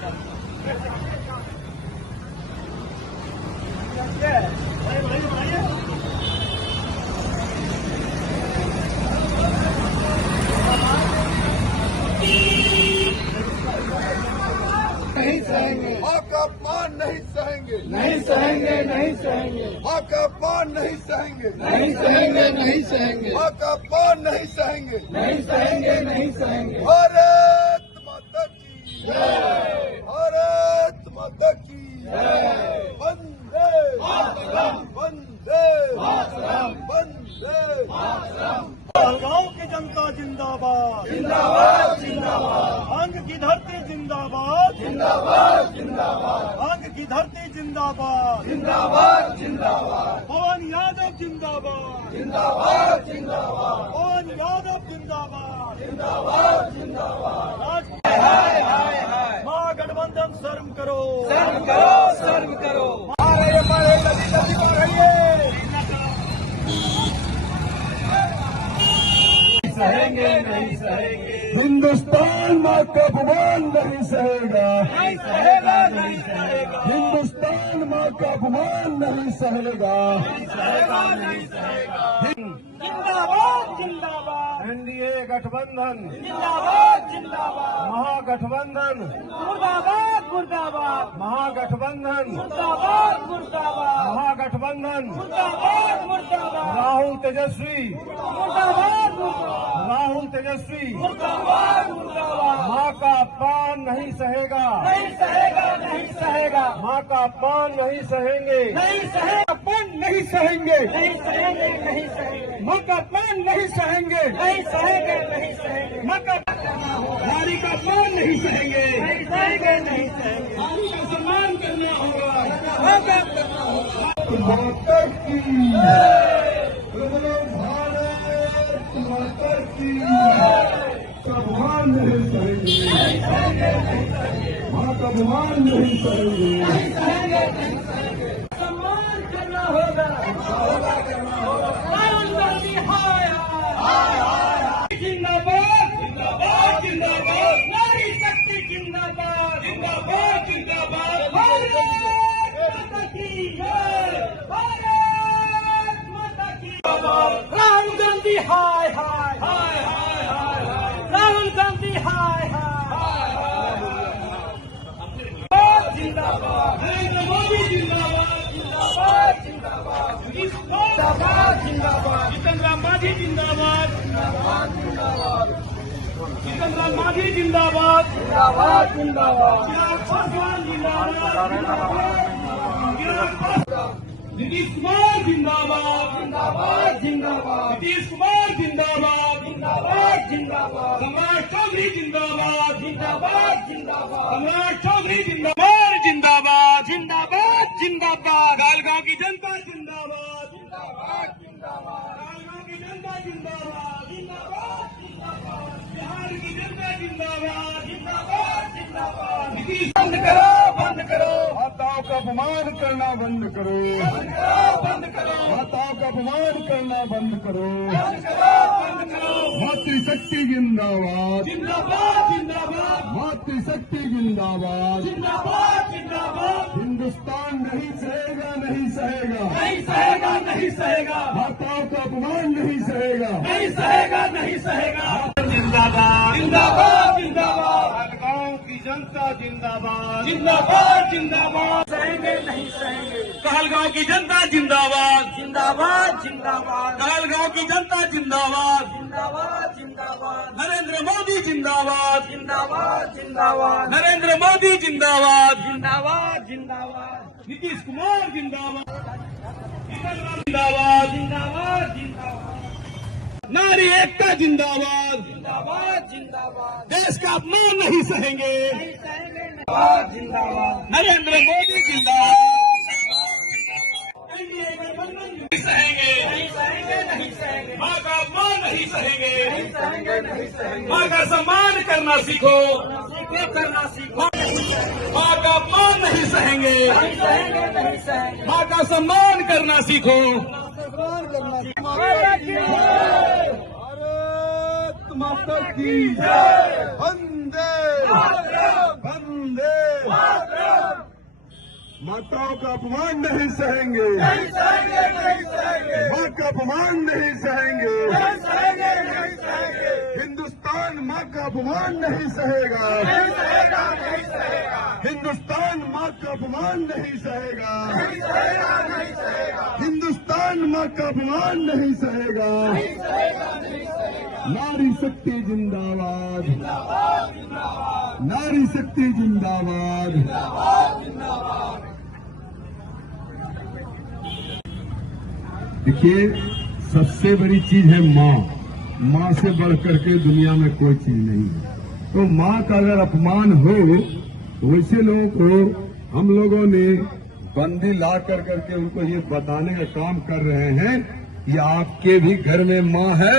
नहीं सहेंगे, माँ का अपमान नहीं सहेंगे, नहीं सहेंगे, नहीं सहेंगे, माँ का अपमान नहीं सहेंगे, नहीं सहेंगे, नहीं सहेंगे, माँ का अपमान नहीं सहेंगे। नहीं सहेंगे, नहीं सहेंगे। भारत माता की जय, भारत माता की जय। वंदे मातरम, वंदे मातरम, वंदे मातरम। गाँव की जनता जिंदाबाद, जिंदाबाद, जिंदाबाद, भांग की धरती जिंदाबाद, जिंदाबाद, जिंदाबाद, भांग की धरती जिंदाबाद, जिंदाबाद, जिंदाबाद, पवन यादव जिंदाबाद, जिंदाबाद, जिंदाबाद, पवन यादव जिंदाबाद, जिंदाबाद, जिंदाबाद। हाय हाय हाय, महागठबंधन शर्म करो, शर्म करो, शर्म करो। सहेंगे, नहीं सहेंगे, हिंदुस्तान माँ का अपमान नहीं सहेगा, नहीं सहेगा, नहीं सहेगा, हिंदुस्तान माँ का अपमान नहीं सहेगा। नहीं सहेगा, नहीं सहेगा। जिंदाबाद, जिंदाबाद, एनडीए गठबंधन, जिंदाबाद, जिंदाबाद, महागठबंधन, मुर्दाबाद, मुर्दाबाद, महागठबंधन, मुर्दाबाद, मुर्दाबाद, महागठबंधन। मुर्दाबाद, मुर्दाबाद, राहुल तेजस्वी, मुर्दाबाद, मुर्दाबाद, राहुल तेजस्वी मुर्दाबाद, मुर्दाबाद, माँ का अपमान नहीं सहेगा, नहीं सहेगा, नहीं सहेगा, माँ का अपमान नहीं सहेंगे, नहीं सहेगा, अपमान नहीं सहेंगे, नहीं सहेंगे, नहीं सहेंगे, माँ का अपमान नहीं सहेंगे, नहीं सहेंगे, नहीं सहेंगे, माँ का नारी का अपमान नहीं सहेंगे, नहीं सहेंगे, नहीं सहेंगे, नारी का सम्मान करना होगा। माता करना होगा। माता की बोलो भारत माता की का अपमान नहीं सहेंगे, माँ का अपमान नहीं सहेंगे। सम्मान करना होगा, राहुल गांधी हाय हाय, जिंदाबाद, जिंदाबाद, जिंदाबाद, नारी शक्ति जिंदाबाद, जिंदाबाद, जिंदाबाद, भारत माता की जय, भारत माता की जय। राहुल गांधी हाय हाय, हाय हाय हाय, राहुल गांधी हाय हाय, जिंदाबाद, नरेंद्र मोदी जिंदाबाद, जिंदाबाद, जिंदाबाद, जिंदाबाद, जिंदाबाद, जीतन राम मांझी जिंदाबाद, जिंदाबाद, जिंदाबाद, जीतन राम मांझी जिंदाबाद, जिंदाबाद, जिंदाबाद, चिराग पासवान जिंदाबाद, नीतीश कुमार जिंदाबाद, जिंदाबाद, जिंदाबाद, नीतीश कुमार जिंदाबाद, जिंदाबाद, जिंदाबाद, सम्राट चौधरी जिंदाबाद, जिंदाबाद, जिंदाबाद, सम्राट चौधरी जिंदाबाद, जिंदाबाद, जिंदाबाद, जिंदाबाद, गालगांव की जनता जिंदाबाद, जिंदाबाद, जिंदाबाद, गालगांव की जनता जिंदाबाद, जिंदाबाद, जिंदाबाद, बिहार की जनता जिंदाबाद, जिंदाबाद, जिंदाबाद। नीतीश बंद करो, बंद करो, माताओं का अपमान करना बंद करो, बंद करो, बंद करो, माताओं का अपमान करना बंद करो। बंद करो, बंद करो, मातृशक्ति जिंदाबाद, जिंदाबाद, जिंदाबाद, मातृशक्ति जिंदाबाद। जिंदाबाद, जिंदाबाद, हिंदुस्तान नहीं सहेगा, नहीं सहेगा, नहीं सहेगा, नहीं सहेगा, माताओं का अपमान नहीं सहेगा। नहीं सहेगा, नहीं सहेगा, जिंदाबाद, जिंदाबाद, जिंदाबाद, गाँव की जनता जिंदाबाद, जिंदाबाद, जिंदाबाद, सहेंगे, नहीं सहेंगे, कहलगांव की जनता जिंदाबाद, जिंदाबाद, जिंदाबाद, कहलगांव की जनता जिंदाबाद, जिंदाबाद, जिंदाबाद, नरेंद्र मोदी जिंदाबाद, जिंदाबाद, जिंदाबाद, नरेंद्र मोदी जिंदाबाद, जिंदाबाद, जिंदाबाद, नीतीश कुमार जिंदाबाद, जिंदाबाद, जिंदाबाद, जिंदाबाद, नारी एकता जिंदाबाद, जिंदाबाद, जिंदाबाद, देश का अपमान नहीं सहेंगे, नहीं सहेंगे, जिंदाबाद, जिंदाबाद, नरेंद्र मोदी जिंदाबाद, एनडीए गठबंधन नहीं सहेंगे, नहीं सहेंगे, नहीं सहेंगे, माँ का अपमान नहीं सहेंगे, नहीं सहेंगे, नहीं सहेंगे, माँ का सम्मान करना सीखो, सीखो, करना सीखो, माँ का अपमान नहीं सहेंगे, नहीं सहेंगे, नहीं सहेंगे, माँ का सम्मान करना सीखो। भारत माता की जय। वंदे वंदे माताओं का अपमान नहीं सहेंगे, नहीं सहेंगे, नहीं सहेंगे, माँ का अपमान नहीं सहेंगे, नहीं सहेंगे, नहीं सहेंगे, हिंदुस्तान माँ का अपमान नहीं सहेगा, नहीं सहेगा, नहीं सहेगा, हिंदुस्तान माँ का अपमान नहीं सहेगा, नहीं सहेगा, नहीं सहेगा, हिंदुस्तान माँ का अपमान नहीं सहेगा। नहीं सहेगा, नहीं सहेगा। नारी शक्ति जिंदाबाद, जिंदाबाद, जिंदाबाद, नारी शक्ति जिंदाबाद। जिंदाबाद, जिंदाबाद। देखिए, सबसे बड़ी चीज है माँ। माँ से बढ़ करके दुनिया में कोई चीज नहीं है। तो माँ का अगर अपमान हो तो वैसे लोगों को हम लोगों ने बंदी ला कर करके उनको ये बताने का काम कर रहे हैं कि आपके भी घर में माँ है,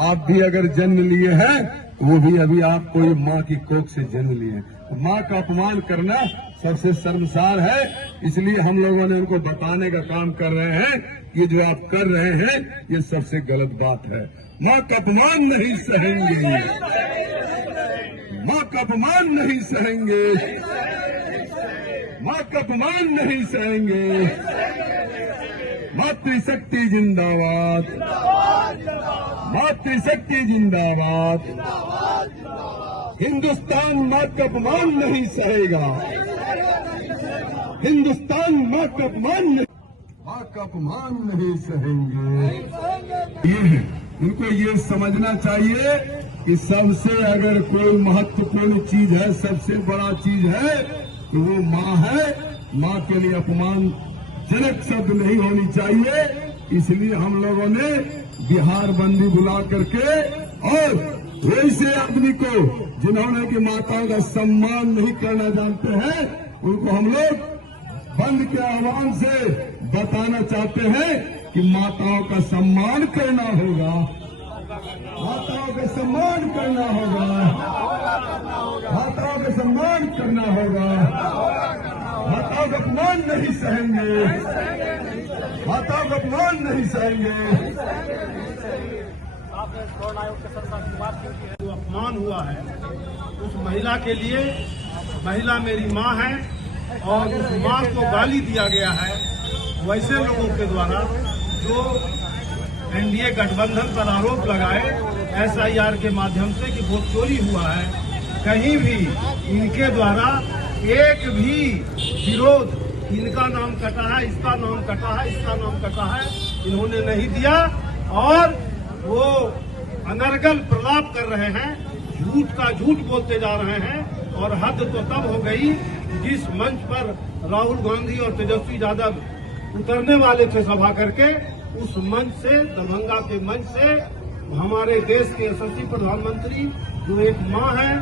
आप भी अगर जन्म लिए हैं वो भी अभी आप कोई माँ की कोख से जन्म लिए हैं। तो माँ का अपमान करना सबसे शर्मसार है, इसलिए हम लोगों ने उनको बताने का काम कर रहे हैं। ये जो आप कर रहे हैं ये सबसे गलत बात है। माँ का अपमान नहीं सहेंगे, माँ का अपमान नहीं सहेंगे, माँ का अपमान नहीं सहेंगे। मातृशक्ति जिंदाबाद, मातृशक्ति जिंदाबाद। हिंदुस्तान माँ का अपमान नहीं सहेगा, हिंदुस्तान माँ का अपमान नहीं, माँ का अपमान नहीं सहेंगे। ये है, उनको ये समझना चाहिए कि सबसे अगर कोई महत्वपूर्ण चीज है, सबसे बड़ा चीज है तो वो माँ है। माँ के लिए अपमानजनक शब्द नहीं होनी चाहिए। इसलिए हम लोगों ने बिहार बंदी बुला करके और वैसे आदमी को जिन्होंने कि माताओं का सम्मान नहीं करना जानते हैं उनको हम लोग बंद के आह्वान से बताना चाहते हैं कि माताओं का सम्मान करना होगा, माताओं का सम्मान करना होगा, माताओं का सम्मान करना होगा। माताओं का अपमान नहीं सहेंगे, माताओं का अपमान नहीं सहेंगे। जो अपमान हुआ है उस महिला के लिए, महिला मेरी माँ है और उस माँ को गाली दिया गया है वैसे लोगों के द्वारा जो एनडीए गठबंधन पर आरोप लगाए SIR के माध्यम से कि वोट चोरी हुआ है। कहीं भी इनके द्वारा एक भी विरोध, इनका नाम कटा है, इसका नाम कटा है, इसका नाम कटा है, इन्होंने नहीं दिया और वो अनर्गल प्रलाप कर रहे हैं, झूठ का झूठ बोलते जा रहे हैं। और हद तो तब हो गई जिस मंच पर राहुल गांधी और तेजस्वी यादव उतरने वाले थे सभा करके, उस मंच से, दरभंगा के मंच से हमारे देश के यशस्वी प्रधानमंत्री जो एक माँ है,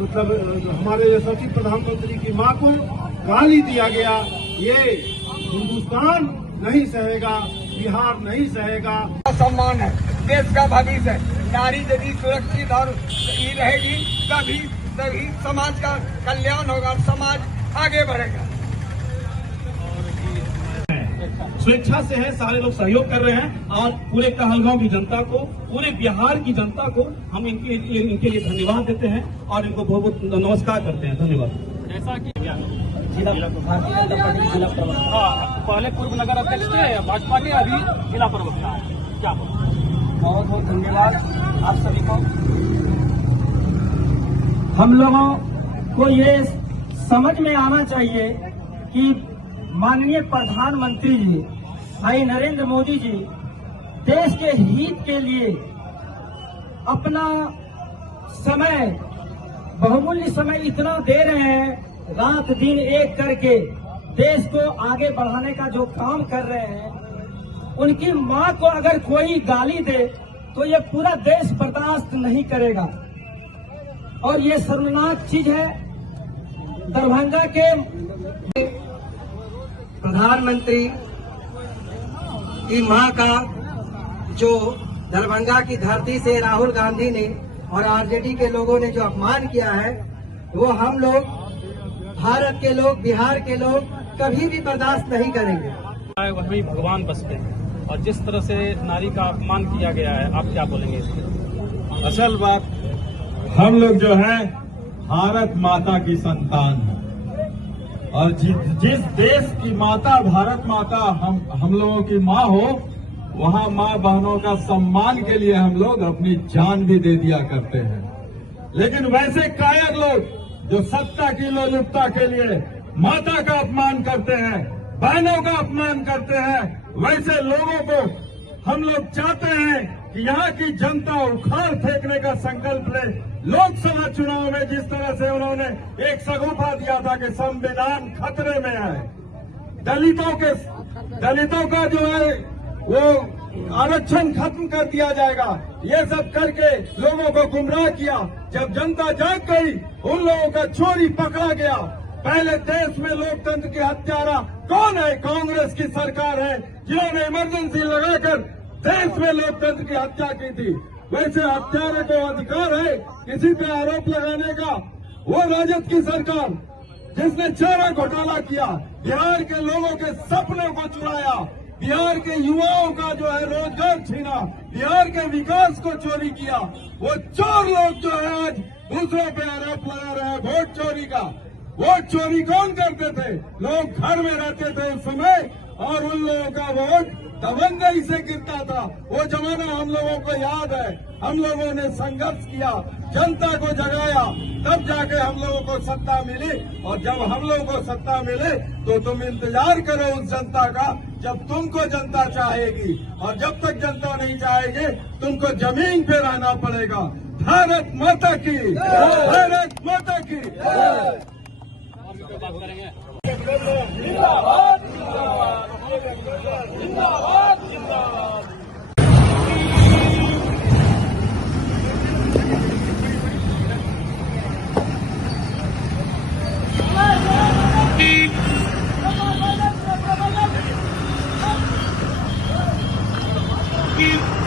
मतलब हमारे यशस्वी प्रधानमंत्री की माँ को गाली दिया गया। ये हिंदुस्तान नहीं सहेगा, बिहार नहीं सहेगा। सम्मान है, देश का भविष्य है। नारी यदि सुरक्षित और ये रहेगी तभी समाज का कल्याण होगा, समाज आगे बढ़ेगा। स्वेच्छा से है, सारे लोग सहयोग कर रहे हैं और पूरे कहलगांव की जनता को, पूरे बिहार की जनता को हम इनके लिए धन्यवाद देते हैं और इनको बहुत बहुत नमस्कार करते हैं। धन्यवाद। जैसा कि जिला भारतीय जनता पार्टी जिला प्रवक्ता, पहले पूर्व नगर अध्यक्ष थे भाजपा के, अभी जिला प्रवक्ता। क्या बहुत बहुत धन्यवाद आप सभी को। हम लोगों को ये समझ में आना चाहिए कि माननीय प्रधानमंत्री जी भाई नरेंद्र मोदी जी देश के हित के लिए अपना समय, बहुमूल्य समय इतना दे रहे हैं, रात दिन एक करके देश को आगे बढ़ाने का जो काम कर रहे हैं। उनकी मां को अगर कोई गाली दे तो ये पूरा देश बर्दाश्त नहीं करेगा और ये शर्मनाक चीज है। दरभंगा के प्रधानमंत्री की मां का जो दरभंगा की धरती से राहुल गांधी ने और आरजेडी के लोगों ने जो अपमान किया है, वो हम लोग, भारत के लोग, बिहार के लोग कभी भी बर्दाश्त नहीं करेंगे। वही भगवान बसते हैं और जिस तरह से नारी का अपमान किया गया है, आप क्या बोलेंगे इसके? असल बात, हम लोग जो है भारत माता की संतान है और जिस देश की माता भारत माता हम लोगों की माँ हो, वहाँ माँ बहनों का सम्मान के लिए हम लोग अपनी जान भी दे दिया करते हैं। लेकिन वैसे कायर लोग जो सत्ता की लोलुपता के लिए माता का अपमान करते हैं, बहनों का अपमान करते हैं, वैसे लोगों को हम लोग चाहते हैं कि यहाँ की जनता उखाड़ फेंकने का संकल्प ले। लोकसभा चुनाव में जिस तरह से उन्होंने एक सगुफा दिया था कि संविधान खतरे में है, दलितों का जो है वो आरक्षण खत्म कर दिया जाएगा, ये सब करके लोगों को गुमराह किया। जब जनता जाग गई, उन लोगों का चोरी पकड़ा गया। पहले देश में लोकतंत्र की हत्यारा कौन है? कांग्रेस की सरकार है, जिन्होंने इमरजेंसी लगाकर देश में लोकतंत्र की हत्या की थी। वैसे हत्यारे को अधिकार है किसी पे आरोप लगाने का। वो राजद की सरकार जिसने चारा घोटाला किया, बिहार के लोगों के सपनों को चुराया, बिहार के युवाओं का जो है रोजगार छीना, बिहार के विकास को चोरी किया, वो चोर लोग जो है आज दूसरों पे आरोप लगा रहे हैं वोट चोरी का। वोट चोरी कौन करते थे? लोग घर में रहते थे उस समय, और उन लोगों का वोट दबंगई से गिरता था। वो जमाना हम लोगों को याद है। हम लोगों ने संघर्ष किया, जनता को जगाया, तब जाके हम लोगों को सत्ता मिली। और जब हम लोगों को सत्ता मिले तो तुम इंतजार करो उस जनता का, जब तुमको जनता चाहेगी। और जब तक जनता नहीं चाहेगी, तुमको जमीन पे रहना पड़ेगा। भारत माता की, भारत माता की। Keep